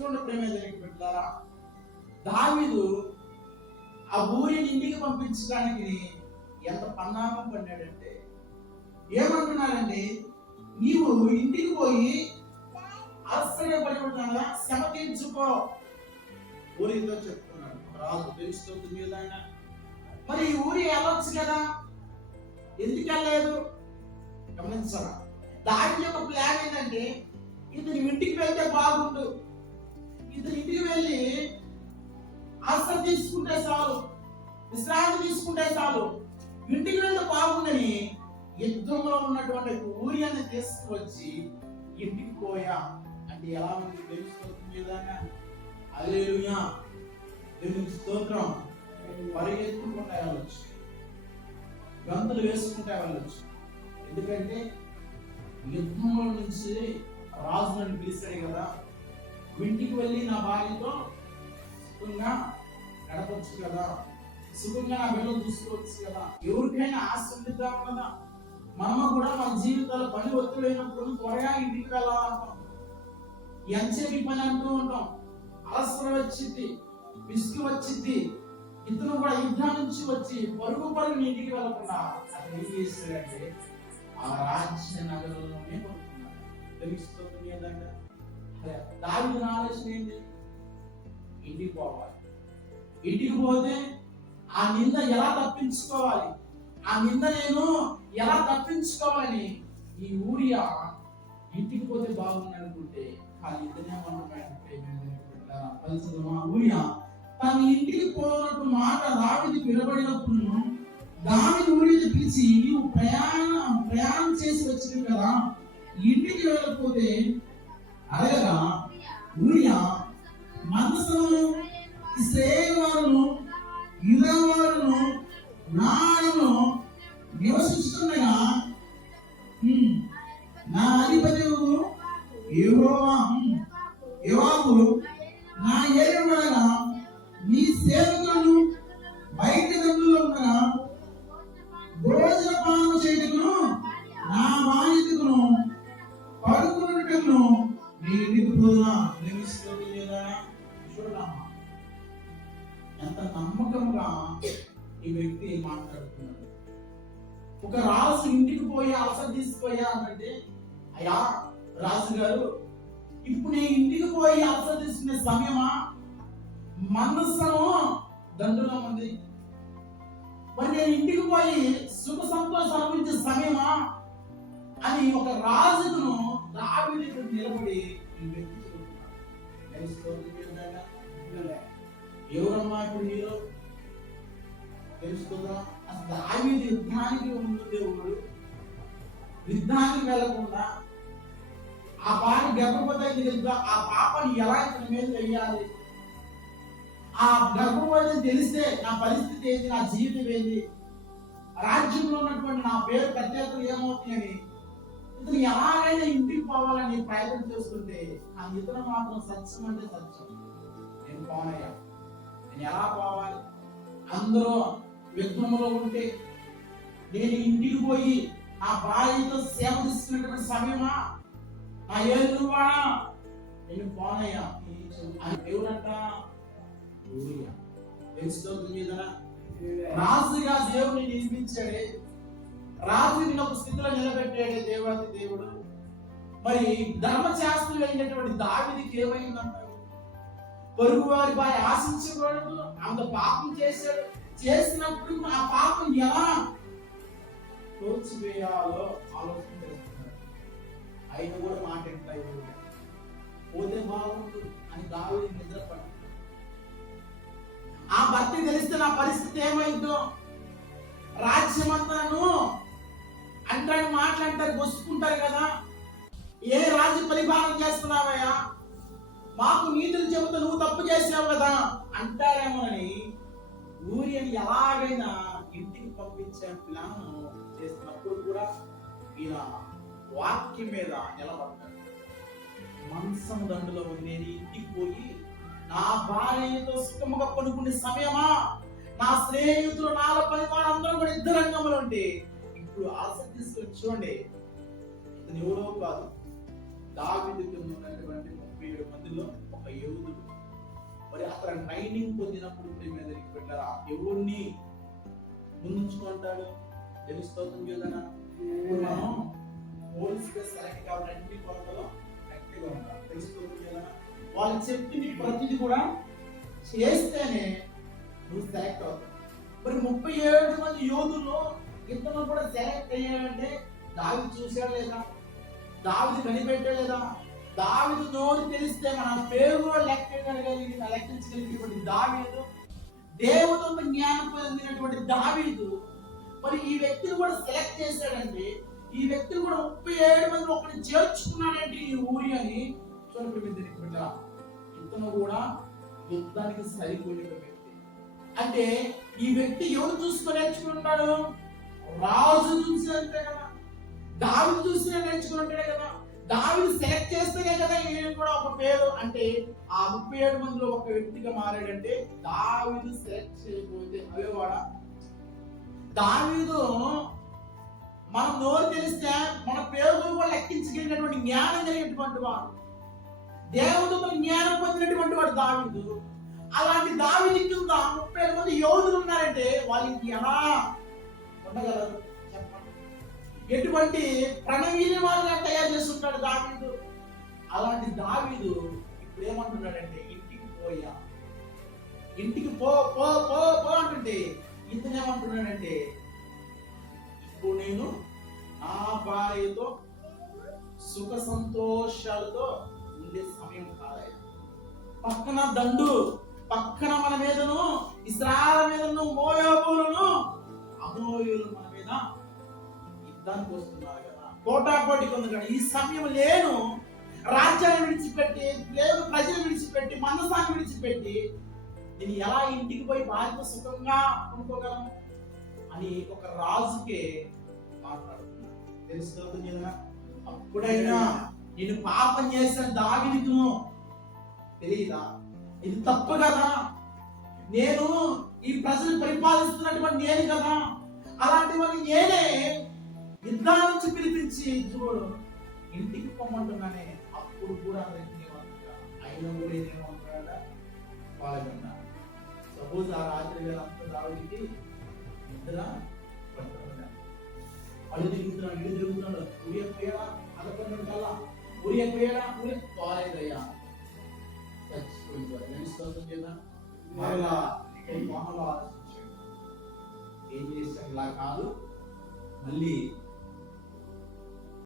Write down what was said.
చూడండి ప్రేమ జరిగిపెట్టారా దావీదు ఆ ఊరిని ఇంటికి పంపించడానికి ఎంత పన్నామం పడ్డాడంటే ఏమంటున్నారండి నీవు ఇంటికి పోయి ఆశ్చర్యపడి ఉంటాడా శ్రమ తీర్చుకో ఊరితో చెప్తున్నాడు. రాజు తెలుస్తుంది ఆయన. మరి ఈ ఊరి వెళ్ళొచ్చు కదా? ఎందుకు వెళ్ళలేదు? గమనించాలా దాని యొక్క ప్లాన్ ఏంటంటే ఇతని ఇంటికి వెళ్తే బాగుండు. ఇంటికి వెళ్ళి ఆశ్ర తీసుకుంటే చాలు విశ్రాంతి తీసుకుంటే చాలు ఇంటికి వెళ్తే బాగుందని యుద్ధంలో ఉన్నటువంటి ఊరి తీసుకువచ్చి ఇంటికి పోయా. అంటే ఎలా మనకి తెలుసుకోవచ్చు అల్లేలుయా దేవునికి స్తోత్రం పరిగెత్తుకుంటా వెళ్ళొచ్చు. గంతులు వేసుకుంటా వెళ్ళొచ్చు. ఎందుకంటే యుద్ధంలో నుంచి రాజు నన్ను పిలిచాడు కదా. ఇంటికి వెళ్ళి నా భార్యతో సుఖంగా గడపచ్చు కదా. సుఖంగా నా బిడ్డలు చూసుకోవచ్చు కదా. ఎవరికైనా ఆశ్రమిద్దాం కదా. మనము కూడా మన జీవితాల పని ఒత్తిడైనప్పుడు త్వరగా ఇంటికి వెళ్ళాలంటాం. ఎంతసేపు పని అంటూ ఉంటాం. అలసర వచ్చింది విసుగు వచ్చింది ఇతను కూడా యుద్ధం నుంచి వచ్చి పరుగు పరుగు ఇంటికి వెళ్ళకుండా అతను ఏం చేస్తాడంటే ఆ రాజ్య నగరంలోనే పడుకున్నాడు. తెలుస్తుంది దానికి దాని ఆలోచన ఏంటి ఇంటికి పోవాలి. ఇంటికి పోతే ఆ నింద ఎలా తప్పించుకోవాలి? ఆ నింద నేను ఎలా తప్పించుకోవాలని ఈ ఊరియా ఇంటికి పోతే బాగుంది అనుకుంటే ఆ ఇతనేమంటున్నాడంటే పరిస్థితి ఊరియా. తన ఇంటికి పోనట్టు మాట రావిది పిలబడినప్పుడు దాని ఊరిని పిలిచి నీవు ప్రయాణం ప్రయాణం చేసి వచ్చినవి కదా. ఇంటికి వెళ్ళకపోతే అరే ఊరియా మనసును ఇస్రాయేలువారును యూదావారును నాడును నివసిస్తుండగా నా అధిపతి యెహోవా నా ఏలుడగా నీ సేవకులను బయట గదుల్లో ఉండగా భోజన పానం చేయటకును నా బాధ్యతకును పడుకున్నట్టును నేను నిండిపోదునా చూడరా? ఎంత నమ్మకంగా ఈ వ్యక్తి మాట్లాడుతున్నాడు. ఒక రాజు ఇంటికి పోయి అలస తీసిపోయా అంటే అయ్యా రాజు గారు ఇప్పుడు నేను ఇంటికి పోయి అలస తీసుకునే సమయమా? మనస్సను దండులో ఉంది. మరి నేను ఇంటికి పోయి సుఖ సంతోషాలు అనిపించే సమయమా? అని ఒక రాజును దావిది ఇక్కడ నిలబడి ఈ వ్యక్తి ఎవరమ్మా ఇప్పుడు మీరు తెలుసుకుందా అసలు యుద్ధానికి ముందు దేవుడు యుద్ధానికి వెళ్ళకుండా ఆ పాప గర్భవతి తెలుసా ఆ పాపని ఎలా ఇతని మీద వెయ్యాలి ఆ గర్భవతి తెలిస్తే నా పరిస్థితి ఏంటి నా జీవితం ఏంటి రాజ్యంలో ఉన్నటువంటి నా పేరు ప్రత్యేకతలు ఏమవుతుందని ఇతను ఎలాగైనా ఇంటికి పోవాలని ప్రయత్నం చేస్తుంటే ఆ ఇతను మాత్రం సత్యం అంటే సత్యం. నేను పోనయ్యా. నేను ఎలా పోవాలి? అందరూ యుద్ధంలో ఉంటే నేను ఇంటికి పోయి ఆ భార్యతో సేవ తీసుకున్నటువంటి సమయమా? నా ఏలువాడా నేను పోనయ్యా. దేవుడంట? తెలుస్తుంది మీద రాజుగా దేవుని నిర్మించాడే రాజుని ఒక స్థితిలో నిలబెట్టాడే దేవాది దేవుడు. మరి ధర్మశాస్త్రులు అయినటువంటి దావిదికి ఏమైందంటారు? పొరుగు వారి బాయ్ ఆశించకూడదు అంత పాపం చేశాడు. చేసినప్పుడు ఆ పాపం ఎలా తోచివేయాలో ఆలోచన ఆయన కూడా మాట పోతే బాగుండు అని దావిది నిద్రపడి ఆ భర్త తెలిస్తే నా పరిస్థితి ఏమైందో? రాజ్యమంతాను అంటాడు మాట్లాడతారు బొసుకుంటారు కదా. ఏ రాజు పరిపాలన చేస్తున్నావయ్యా? మాకు నీతులు చెబుతూ నువ్వు తప్పు చేసావు కదా అంటారేమోనని అని అని ఎలాగైనా ఇంటికి పంపించే ప్లాన్ చేసినప్పుడు కూడా ఇలా వాక్యం మీద నిలబడ్డాడు మంచం దండులో ఉండేది ఇంటికి పోయి నా భార్యతో సుఖముగా పడుకునే సమయమా? నా స్నేహితులు నాలో పని వాళ్ళందరూ కూడా ఇద్దరు రంగంలో ఉంటే ఇప్పుడు ఆసక్తి చూడండి. ఇతను ఎవడో కాదు. దావిదికి ఉన్నటువంటి ముప్పై ఏడు మందిలో ఒక యోధుడు మరి అతను ట్రైనింగ్ పొందినప్పుడు ప్రేమ పెట్టారా ఎవరిని ముందుంచుకుంటాడు? తెలుస్తుంది కదా ఇప్పుడు మనం పోలీసుగా సెలెక్ట్ కావాలి అన్ని కొలతలో యాక్టివ్గా ఉంటాం తెలుస్తుంది కదా వాళ్ళు చెప్పింది ప్రతిదీ కూడా చేస్తేనే నువ్వు సెలెక్ట్ అవుతావు. మరి ముప్పై ఏడు మంది యోధులు ఇతను కూడా సెలెక్ట్ అయ్యాడంటే దావి చూశాడు లేదా? దావిది కనిపెట్టలేదా దావిది నోరు తెలిస్తే మన పేరు కూడా లెక్కగలిగి లెక్కించగలిగినటువంటి దావీదు. దేవతతో జ్ఞానం పొందినటువంటి దావీదు. మరి ఈ వ్యక్తిని కూడా సెలెక్ట్ చేశాడంటే ఈ వ్యక్తిని కూడా ముప్పై ఏడు మంది ఒకరిని చేర్చుకున్నాడంటే ఈ ఊరి అని చూడండి ఇతను కూడా యుద్ధానికి సరిపోయిన వ్యక్తి. అంటే ఈ వ్యక్తి ఎవరు చూసుకొని నేర్చుకుంటాడు? రాజు చూసి అంతే కదా. దావి చూసిన నేర్చుకుంటాడే కదా. దావిని సెలెక్ట్ చేస్తేనే కదా ఈయన కూడా ఒక పేరు. అంటే ఆ ముప్పై ఏడు మందిలో ఒక వ్యక్తిగా మారాడంటే దావిదు సెలెక్ట్ చేయకపోతే అవేవాడ? దావిదు మనం నోరు తెలిస్తే మన పేరు కూడా లెక్కించగలిగినటువంటి జ్ఞానం కలిగినటువంటి వాడు. దేవుడు మన జ్ఞానం పొందినటువంటి వాడు దావిదు. అలాంటి దావీదు ముప్పై ఏడు మంది యోధులు ఉన్నారంటే వాళ్ళకి ఎలా ఉండగలరు? చెప్పండి. ఎటువంటి ప్రణవీని వాళ్ళని తయారు చేస్తుంటాడు దావీదు. అలాంటి దావీదు ఇప్పుడు ఏమంటున్నాడంటే ఇంటికి పోయా ఇంటికి పో పో పో పో అంటుంటే ఇతనేమంటున్నాడంటే ఇప్పుడు నేను నా భార్యతో సుఖ సంతోషాలతో ఉండే సమయం కాదయ్యా. పక్కన దండు పక్కన మన మీదను ఇస్రాల మీదను మోయోబులను అమోయులు మన మీద యుద్ధానికి వస్తున్నారు కదా. పోటాపోటీకి ఉంది కదా ఈ సమయం లేను. రాజ్యాన్ని విడిచిపెట్టి లేదు ప్రజలు విడిచిపెట్టి మనసాన్ని విడిచిపెట్టి నేను ఎలా ఇంటికి పోయి భార్యతో సుఖంగా అనుకోగలను అని ఒక రాజుకే మాట్లాడుతున్నాడు. తెలుసుకోవద్దు అప్పుడైనా నేను పాపం చేసిన దావిదికును తెలియదా ఇది తప్పు కదా. నేను ఈ ప్రజలు పరిపాలిస్తున్నటువంటి నేను కదా. అలాంటి వాళ్ళు నేనే యుద్ధాల నుంచి పిలిపించి చూడు ఇంటికి పొమ్మంటున్నానే అప్పుడు కూడా అందరికీ అయినా కూడా ఏమంటున్నాడా పాల్గొన్నా సపోజ్ ఆ రాత్రి వేళ అంతా దావిడికి నిద్ర పట్టుకున్నాడు అడు తిరుగుతున్నాడు ఇడు తిరుగుతున్నాడు. ఊరి పోయాడా అదకొండ కల్లా ఊరి పోయాడా ఊరి పాలేదయ్యా. చచ్చిపోయింది తెలుస్తుంది కదా మరలా మరలా ఆలోచించాడు ఇలా కాదు. మళ్ళీ